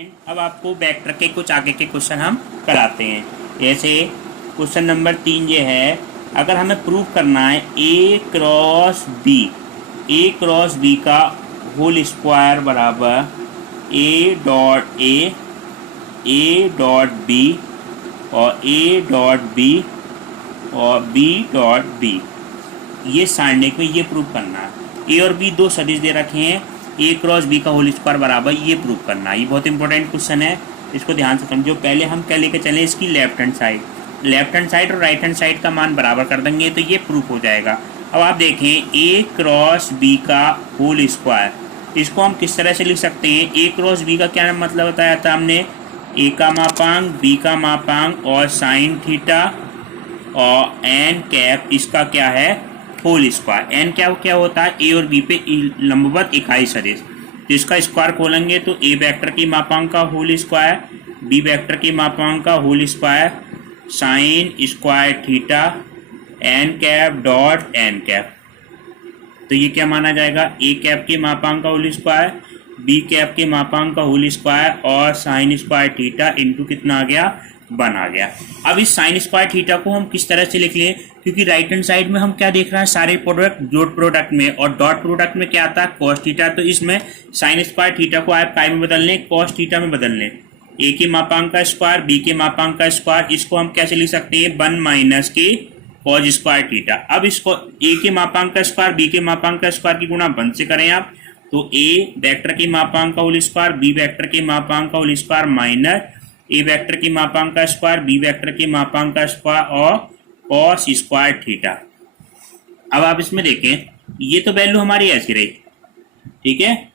Student, अब आपको vector के कुछ आगे के क्वेश्चन हम कराते हैं। जैसे क्वेश्चन नंबर 3 ये है, अगर हमें प्रूव करना है ए क्रॉस बी का होल स्क्वायर बराबर ए डॉट बी और ए डॉट बी और बी डॉट बी, ये सारणिक में ये प्रूव करना है। ए और बी दो सदिश दे रखे हैं, ए क्रॉस बी का होल स्क्वायर बराबर ये प्रूव करना है। ये बहुत इंपॉर्टेंट क्वेश्चन है, इसको ध्यान से समझो। पहले हम क्या लेके चले, इसकी लेफ्ट हैंड साइड और राइट हैंड साइड का मान बराबर कर देंगे तो ये प्रूफ हो जाएगा। अब आप देखें, ए क्रॉस बी का होल स्क्वायर, इसको हम किस तरह से लिख सकते हैं। ए क्रॉस बी का क्या मतलब बताया था हमने, ए का मापांक, बी का मापांक और साइन थीटा और एन कैप, इसका क्या है होल स्क्वायर। एन क्या होता है, ए और बी पे लंबवत इकाई सदिश, तो इसका स्क्वायर खोलेंगे तो ए वेक्टर की मापांक का होल स्क्वायर, बी वेक्टर की मापांक का whole square, sine square theta n cap dot n cap, तो ये क्या माना जाएगा, ए कैप के मापांक का होल स्क्वायर, बी कैप के मापांक का होल स्क्वायर और साइन स्क्वायर थीटा इंटू कितना आ गया, 1 आ गया। अब इस साइन स्क्वायर थीटा को हम किस तरह से लिख लें, क्योंकि राइट हैंड साइड में हम क्या देख रहे हैं, सारे प्रोडक्ट डॉट प्रोडक्ट में, और डॉट प्रोडक्ट में क्या आता है कॉस थीटा, तो इसमें साइन स्क्वायर थीटा को आप काय में बदल लें, कॉस थीटा में बदल लें। ए के मापांक का स्क्वायर, बी के मापांक का स्क्वायर, इसको हम कैसे लिख सकते हैं, 1 माइनस के कॉस स्क्वायर थीटा। अब इसको ए के मापांक का स्क्वायर, बी के मापांक का स्क्वायर की गुणा 1 से करें आप, तो ए वेक्टर के मापांक का होल स्क्वायर, बी वेक्टर के मापांक का होल स्क्वायर माइनस ए वेक्टर के मापांक का स्क्वायर, बी वेक्टर के मापांक का स्क्वायर और कॉस स्क्वायर थीटा। अब आप इसमें देखें, ये तो वैल्यू हमारी ऐसी रही, ठीक है,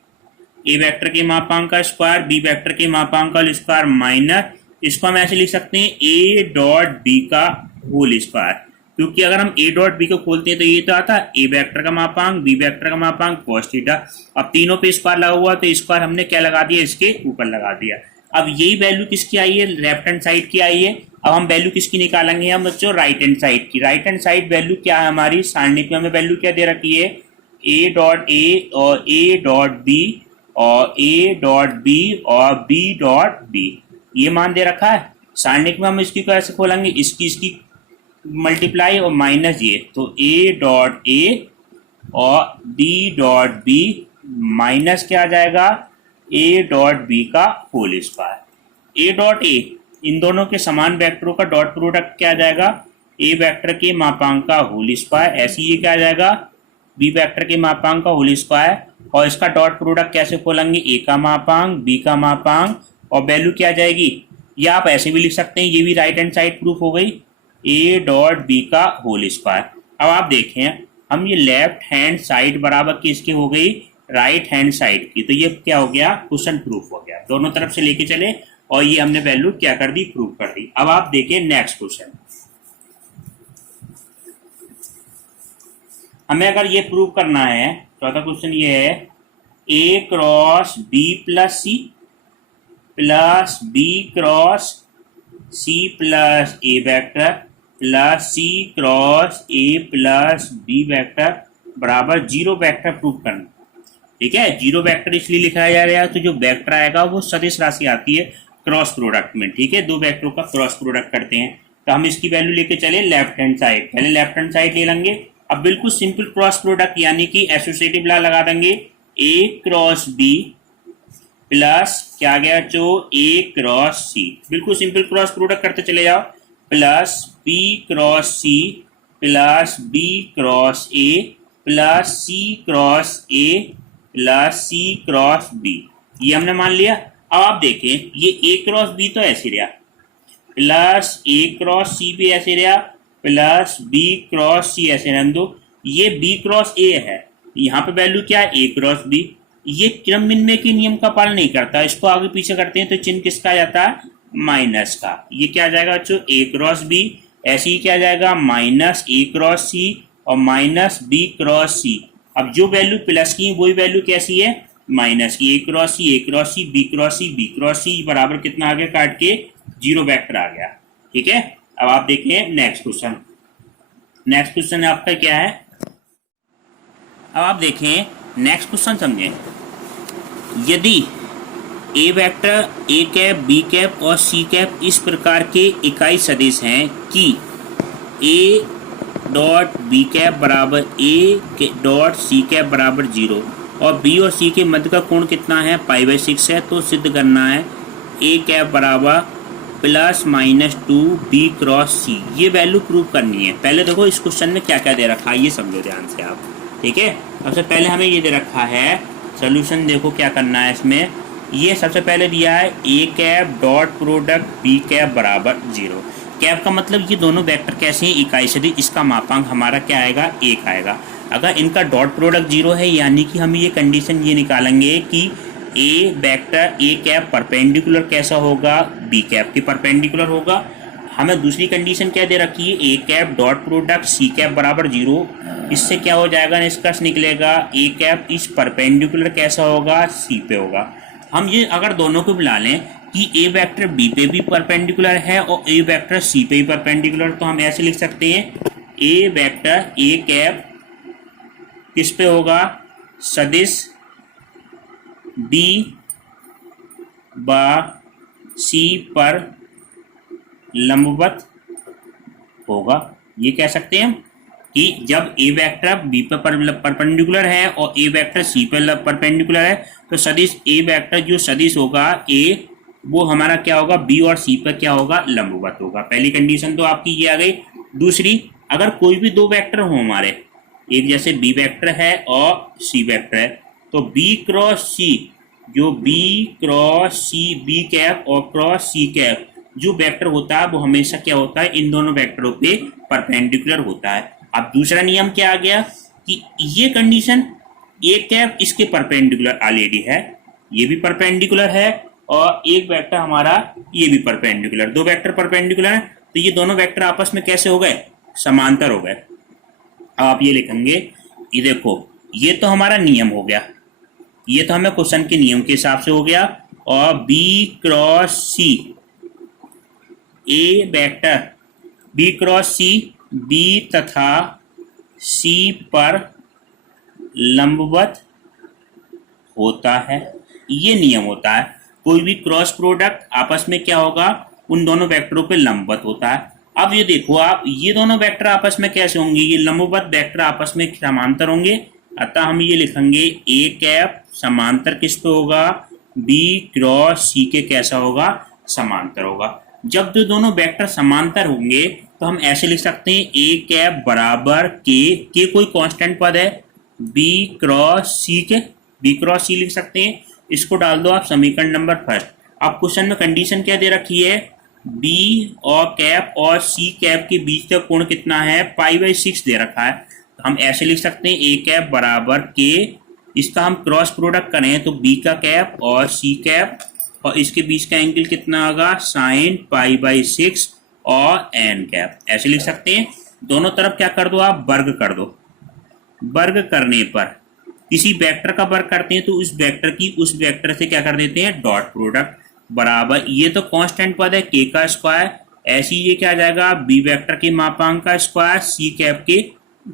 ए वेक्टर के मापांक का स्क्वायर, बी वेक्टर के मापांक का स्क्वायर माइनस, इसको हम ऐसे लिख सकते हैं ए डॉट बी का होल स्क्वायर, क्योंकि अगर हम ए डॉट बी को खोलते हैं तो ये तो आता है ए वेक्टर का मापांक, बी वेक्टर का मापांक, कॉस थीटा। अब तीनों पे स्क्वायर लगा हुआ तो स्क्वायर हमने क्या लगा दिया, इसके ऊपर लगा दिया। अब यही वैल्यू किसकी आई है, लेफ्ट हैंड साइड की आई है। अब हम वैल्यू किसकी निकालेंगे, हम बच्चों राइट हैंड साइड की। राइट हैंड साइड वैल्यू क्या है हमारी, सारणिक में हमें वैल्यू क्या दे रखी है, ए डॉट ए और ए डॉट बी और ए डॉट बी और बी डॉट बी, ये मान दे रखा है। सारणिक में हम इसकी कैसे खोलेंगे, इसकी मल्टीप्लाई और माइनस ये, तो ए डॉट ए और बी डॉट बी माइनस क्या आ जाएगा, ए डॉट बी का whole square. A dot A, इन दोनों के समान वेक्टरों का डॉट प्रोडक्ट क्या आ जाएगा, ए वेक्टर के मापांक का होल स्क्वायर, ऐसे ये क्या आ जाएगा, बी वेक्टर के मापांक का होल स्क्वायर, और इसका डॉट प्रोडक्ट कैसे खोलेंगे, ए का मापांक, बी का मापांक और वैल्यू क्या आ जाएगी, या आप ऐसे भी लिख सकते हैं, ये भी राइट हैंड साइड प्रूफ हो गई, ए डॉट बी का होल स्क्वायर। अब आप देखें, हम ये लेफ्ट हैंड साइड बराबर किसकी हो गई, राइट हैंड साइड की, तो ये क्या हो गया, क्वेश्चन प्रूफ हो गया। दोनों तरफ से लेके चले और ये हमने वैल्यू क्या कर दी, प्रूफ कर दी। अब आप देखिए नेक्स्ट क्वेश्चन, हमें अगर ये प्रूव करना है, चौथा क्वेश्चन ये है, A cross B plus B cross C plus A vector plus C cross A plus B vector बराबर 0 वेक्टर प्रूव करना। ठीक है, 0 वेक्टर इसलिए लिखा जा रहा है, तो जो वेक्टर आएगा वो सदिश राशि आती है क्रॉस प्रोडक्ट में। ठीक है, दो वेक्टरों का क्रॉस प्रोडक्ट करते हैं, तो हम इसकी वैल्यू लेके चले लेफ्ट हैंड साइड, पहले लेफ्ट हैंड साइड ले लेंगे। अब बिल्कुल सिंपल क्रॉस प्रोडक्ट यानी कि एसोसिएटिव लॉ लगा देंगे, ए क्रॉस बी प्लस क्या आ गया जो ए क्रॉस सी, बिल्कुल सिंपल क्रॉस प्रोडक्ट करते चले जाओ, plus B cross C plus B cross A plus C cross A plus C cross B, ये हमने मान लिया। अब आप देखें, ये ए क्रॉस बी तो ऐसे रहा, प्लस ए क्रॉस सी भी ऐसे रहा, प्लस बी क्रॉस सी ऐसे रहने दो। ये बी क्रॉस ए है, यहाँ पे वैल्यू क्या है, ए क्रॉस बी। ये क्रम विनिमय के नियम का पालन नहीं करता, इसको आगे पीछे करते हैं तो चिन्ह किसका आ जाता है, माइनस का। ये क्या आ जाएगा बच्चों, ए क्रॉस बी, ऐसे ही क्या आ जाएगा, माइनस ए क्रॉस सी और माइनस बी क्रॉस सी। अब जो वैल्यू प्लस की वही वैल्यू कैसी है, माइनस की, ए क्रॉस सी, ए cross C, B cross C, B cross सी बराबर कितना आ गया, काट के 0 वेक्टर आ गया। ठीक है, अब आप देखें नेक्स्ट क्वेश्चन। नेक्स्ट क्वेश्चन आपका क्या है, अब आप देखें नेक्स्ट क्वेश्चन समझें। यदि A vector A cap B cap और सी कैप इस प्रकार के इकाई सदिश हैं कि ए डॉट बी कैप बराबर ए डॉट सी कैप बराबर 0 और बी और सी के मध्य का कोण कितना है π/6 है। तो सिद्ध करना है ए कैप बराबर ±2 बी क्रॉस सी, ये वैल्यू प्रूव करनी है। पहले देखो इस क्वेश्चन में क्या क्या दे रखा है ये समझो ध्यान से आप, ठीक है। सबसे पहले हमें ये दे रखा है सोल्यूशन, देखो क्या करना है इसमें। ये सबसे पहले दिया है A cap dot product B cap बराबर 0। कैप का मतलब ये दोनों वेक्टर कैसे हैं, इकाई सदिश, इसका मापांक हमारा क्या आएगा 1 आएगा। अगर इनका डॉट प्रोडक्ट 0 है यानी कि हम ये कंडीशन ये निकालेंगे कि ए वेक्टर ए कैप परपेंडिकुलर कैसा होगा, बी कैप के परपेंडिकुलर होगा। हमें दूसरी कंडीशन क्या दे रखी है, A cap dot product C cap बराबर 0। इससे क्या हो जाएगा, निष्कर्ष निकलेगा ए कैप इस परपेंडिकुलर कैसा होगा, सी पे होगा। हम ये अगर दोनों को मिला लें कि ए वेक्टर बी पे भी परपेंडिकुलर है और ए वेक्टर सी पे भी परपेंडिकुलर, तो हम ऐसे लिख सकते हैं ए वेक्टर ए कैप किस पे होगा, सदिश बी बा सी पर लंबवत होगा। ये कह सकते हैं कि जब ए वेक्टर बी पर परपेंडिकुलर है और ए वेक्टर सी पर परपेंडिकुलर है तो सदिश ए वेक्टर जो सदिश होगा ए, वो हमारा क्या होगा, बी और सी पर क्या होगा, लंबवत होगा। पहली कंडीशन तो आपकी ये आ गई। दूसरी, अगर कोई भी दो वेक्टर हो हमारे, एक जैसे बी वेक्टर है और सी वेक्टर है, तो बी क्रॉस सी, जो B cross C B cap और क्रॉस सी कैप जो वेक्टर होता है वो हमेशा क्या होता है, इन दोनों वेक्टरों पे परपेंडिकुलर होता है। अब दूसरा नियम क्या आ गया कि ये कंडीशन ए कैप इसके परपेंडिकुलर ऑलरेडी है, ये भी परपेंडिकुलर है और एक वेक्टर हमारा ये भी परपेंडिकुलर, दो वेक्टर परपेंडिकुलर है, तो ये दोनों वेक्टर आपस में कैसे हो गए, समांतर हो गए। आप ये लिखेंगे, ये देखो ये तो हमारा नियम हो गया, ये तो हमें क्वेश्चन के नियम के हिसाब से हो गया। और B cross C, A vector B cross C B तथा सी पर लंबवत होता है, ये नियम होता है। कोई भी क्रॉस प्रोडक्ट आपस में क्या होगा, उन दोनों वेक्टरों पे लंबवत होता है। अब ये देखो आप, ये दोनों वेक्टर आपस में कैसे होंगे, ये लंबवत वेक्टर आपस में समांतर होंगे। अतः हम ये लिखेंगे ए कैप समांतर किस पे होगा, बी क्रॉस सी के कैसा होगा, समांतर होगा। जब तो दोनों वेक्टर समांतर होंगे तो हम ऐसे लिख सकते हैं ए कैप बराबर के कोई कांस्टेंट पद है, बी क्रॉस सी के, बी क्रॉस सी लिख सकते हैं। इसको डाल दो आप समीकरण नंबर फर्स्ट। अब क्वेश्चन में कंडीशन क्या दे रखी है, बी और कैप और सी कैप के बीच का कोण कितना है, π/6 दे रखा है। तो हम ऐसे लिख सकते हैं ए कैप बराबर के, इसका हम क्रॉस प्रोडक्ट करें तो बी का कैप और सी कैप और इसके बीच का एंगल कितना होगा, sin π/6 और एन कैप, ऐसे लिख सकते हैं। दोनों तरफ क्या कर दो आप, वर्ग कर दो। वर्ग करने पर किसी वेक्टर का वर्ग करते हैं तो उस वेक्टर की उस वेक्टर से क्या कर देते हैं, डॉट प्रोडक्ट बराबर, ये तो कांस्टेंट पद है के का स्क्वायर, ऐसी ये क्या आ जाएगा, बी वेक्टर के मापांक का स्क्वायर सी कैप के,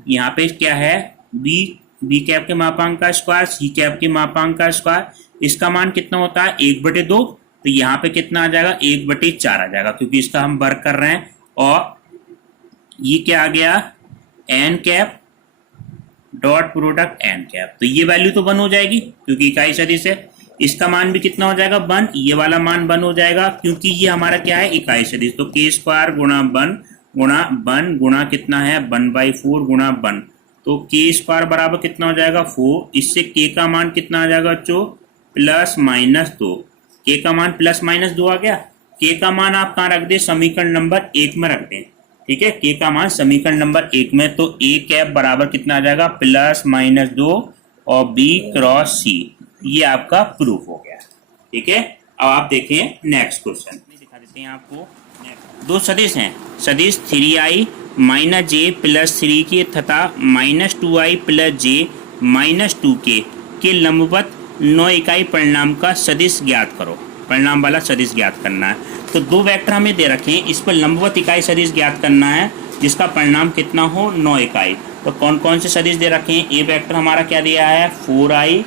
यहाँ पे क्या है बी कैप के मापांक का स्क्वायर सी कैप के मापांक का स्क्वायर। इसका मान कितना होता है 1/2, तो यहाँ पे कितना आ जाएगा 1/4 आ जाएगा क्योंकि इसका हम वर्ग कर रहे हैं। और ये क्या आ गया, n cap dot product n cap, तो ये वैल्यू तो 1 हो जाएगी क्योंकि इकाई सदिश है। इसका मान भी कितना हो जाएगा 1, ये वाला मान 1 हो जाएगा क्योंकि ये हमारा क्या है, इकाई सदिश। तो के स्क्वायर गुणा 1 गुणा कितना है 1/4 गुणा 1, तो के स्क्वायर बराबर कितना हो जाएगा 4। इससे के का मान कितना आ जाएगा बच्चों, +-2। के का मान +-2 आ गया। के का मान आप कहाँ रख दे, समीकरण नंबर 1 में रख दें, ठीक है। के का मान समीकरण नंबर 1 में, तो ए कैप बराबर कितना आ जाएगा +-2 और बी क्रॉस सी, ये आपका प्रूफ हो गया, ठीक है। अब आप देखें नेक्स्ट क्वेश्चन दिखा देते हैं आपको। दो सदिश हैं, सदिश 3i - j + 3k तथा -2i + j - 2k के लंबवत 9 इकाई परिणाम का सदिश ज्ञात करो। परिणाम वाला सदिश ज्ञात करना है। तो दो वेक्टर हमें दे रखे हैं, इस पर लंबवत इकाई सदिश ज्ञात करना है जिसका परिणाम कितना हो 9 इकाई। तो कौन कौन से सदिश दे रखे हैं, ए वेक्टर हमारा क्या दिया है 4i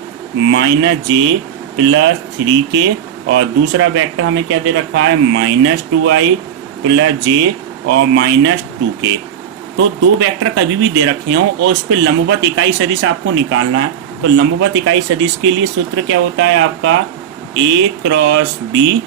- j + 3k और दूसरा वेक्टर हमें क्या दे रखा है, -2i प्लस जे और -2k। तो दो वेक्टर कभी भी दे रखे हों और उस पर लंबवत इकाई सदिश आपको निकालना है। तो लंबवत इकाई सदिश के लिए सूत्र क्या होता है आपका, a cross b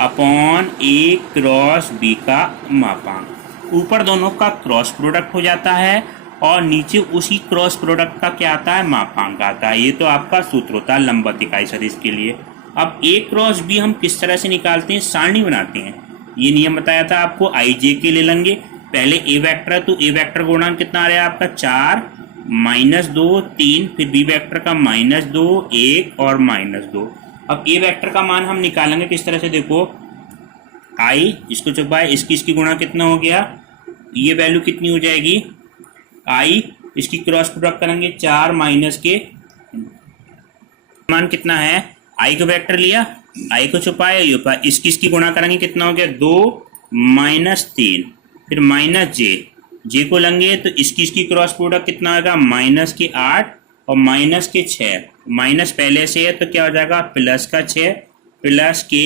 upon a cross b का मापांक। ऊपर दोनों का क्रॉस प्रोडक्ट हो जाता है और नीचे उसी क्रॉस प्रोडक्ट का क्या आता है, मापांक आता है। ये तो आपका सूत्र होता है लंबवत इकाई सदिश के लिए। अब a क्रॉस b हम किस तरह से निकालते हैं, सारणी बनाते हैं। ये नियम बताया था आपको, i j के ले लेंगे। पहले a वेक्टर है तो a वेक्टर गुणांक कितना आ रहा है आपका 4 -2 3, फिर b वेक्टर का -2 1 और -2। अब a वेक्टर का मान हम निकालेंगे किस तरह से, देखो i इसको छुपाए, इसकी गुणा कितना हो गया, ये वैल्यू कितनी हो जाएगी, i इसकी क्रॉस प्रोडक्ट करेंगे 4 माइनस के मान कितना है, i को वेक्टर लिया, i को छुपाए, इसकी गुणा करेंगे कितना हो गया 2 -3, फिर -j को लेंगे तो इसकी क्रॉस प्रोडक्ट कितना आएगा -8 और -6, माइनस पहले से है तो क्या हो जाएगा +6 प्लस के,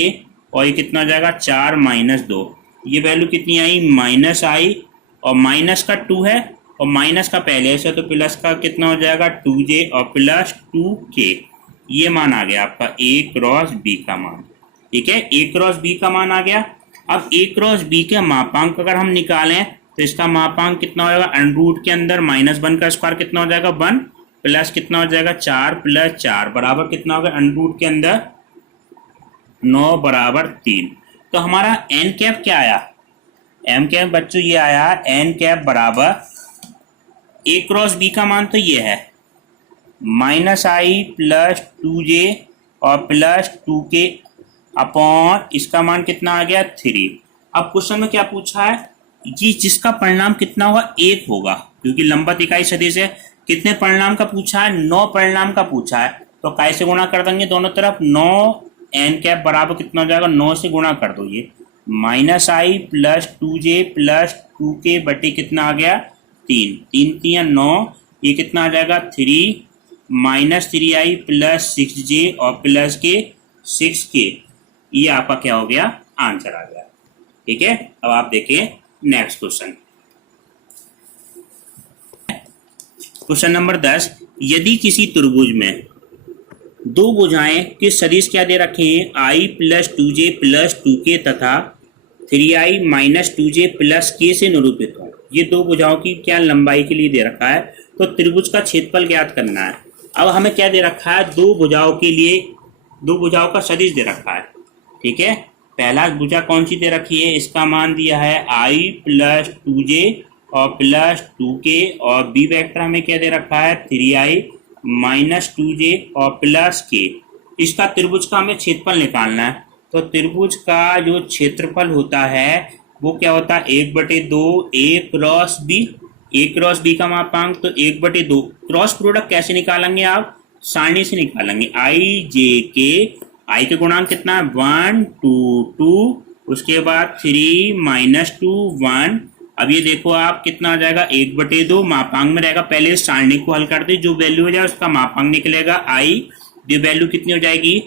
और ये कितना हो जाएगा 4 -2, ये वैल्यू कितनी आई -i और माइनस का 2 है और माइनस का पहले से तो प्लस का कितना हो जाएगा 2j और +2k। ये मान आ गया आपका a क्रॉस b का मान। ठीक है, a क्रॉस b का मान आ गया। अब a क्रॉस b के मापांक अगर हम निकालें तो इसका मापांक कितना हो जाएगा, √ के अंदर -1 का स्क्वायर कितना हो जाएगा 1 प्लस कितना हो जाएगा 4 + 4 बराबर कितना होगा √ के अंदर 9 बराबर 3। तो हमारा n कैप क्या आया, m कैप बच्चों ये आया n कैप बराबर a क्रॉस b का मान तो ये है -i + 2j और +2k अपॉन इसका मान कितना आ गया 3। अब क्वेश्चन में क्या पूछा है, जी जिसका परिणाम कितना होगा 1 होगा, क्योंकि लंबवत इकाई सदिश है। कितने परिणाम का पूछा है, 9 परिणाम का पूछा है। तो काय से गुणा कर देंगे दोनों तरफ, 9 n कैप बराबर कितना हो जाएगा 9 से गुणा कर दो, ये -i + 2j + 2k बटे कितना आ गया 3, 3 3 9, ये कितना आ जाएगा 3 -3i + 6j और प्लस के 6k। ये आपका क्या हो गया, आंसर आ गया। ठीक है, अब आप देखिए नेक्स्ट क्वेश्चन, क्वेश्चन नंबर 10। यदि किसी त्रिभुज में दो भुजाएं के सदिश क्या दे रखे हैं, i + 2j + 2k तथा 3i - 2j + k से निरूपित हो। ये दो भुजाओं की क्या लंबाई के लिए दे रखा है, तो त्रिभुज का क्षेत्रफल ज्ञात करना है। अब हमें क्या दे रखा है, दो भुजाओं के लिए दो भुजाओं का सदिश दे रखा है। ठीक है, पहला भुजा कौन सी दे रखी है, इसका मान दिया है i + 2j और +2k, और b वेक्टर हमें क्या दे रखा है 3i - 2j और +k। इसका त्रिभुज का हमें क्षेत्रफल निकालना है। तो त्रिभुज का जो क्षेत्रफल होता है वो क्या होता है 1/2 a cross b। a cross b का मापांक तो 1/2। क्रॉस प्रोडक्ट कैसे निकालेंगे आप, सारणी से निकालेंगे, i j k, i के गुणांक कितना है 1 2 2, उसके बाद 3 - 2 1। अब ये देखो आप कितना आ जाएगा 1/2 मापांक में रहेगा, पहले सारणी को हल कर दे, जो वैल्यू हो जाए उसका मापांक निकलेगा i, ये वैल्यू कितनी हो जाएगी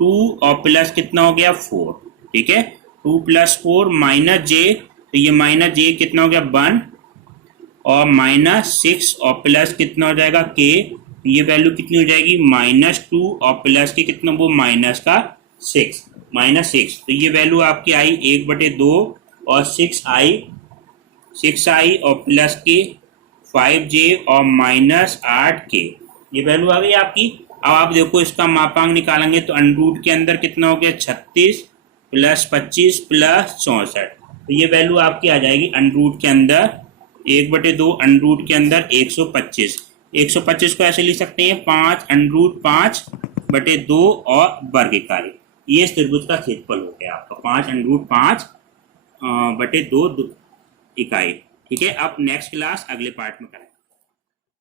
2 और प्लस कितना हो गया 4। ठीक है, 2 + 4 -j, तो ये -j कितना हो गया 1 और -6 और प्लस कितना हो जाएगा k, ये वैल्यू कितनी हो जाएगी -2 और प्लस के कितना वो -6 -6। तो ये वैल्यू आपकी आई 1/2 और 6i और प्लस के 5j और -8k, ये वैल्यू आ गई आपकी। अब आप देखो इसका मापांक निकालेंगे तो √ के अंदर कितना हो गया 36 + 25 + 64, तो ये वैल्यू आपकी आ जाएगी √ के अंदर 1/2 √ के अंदर 125। 125 को ऐसे लिख सकते हैं 5 √ 5/2 और वर्ग इकाई। ये इस त्रिभुज का क्षेत्रफल हो गया आपका 5 √ 5/2 इकाई। ठीक है, अब नेक्स्ट क्लास अगले पार्ट में करेंगे।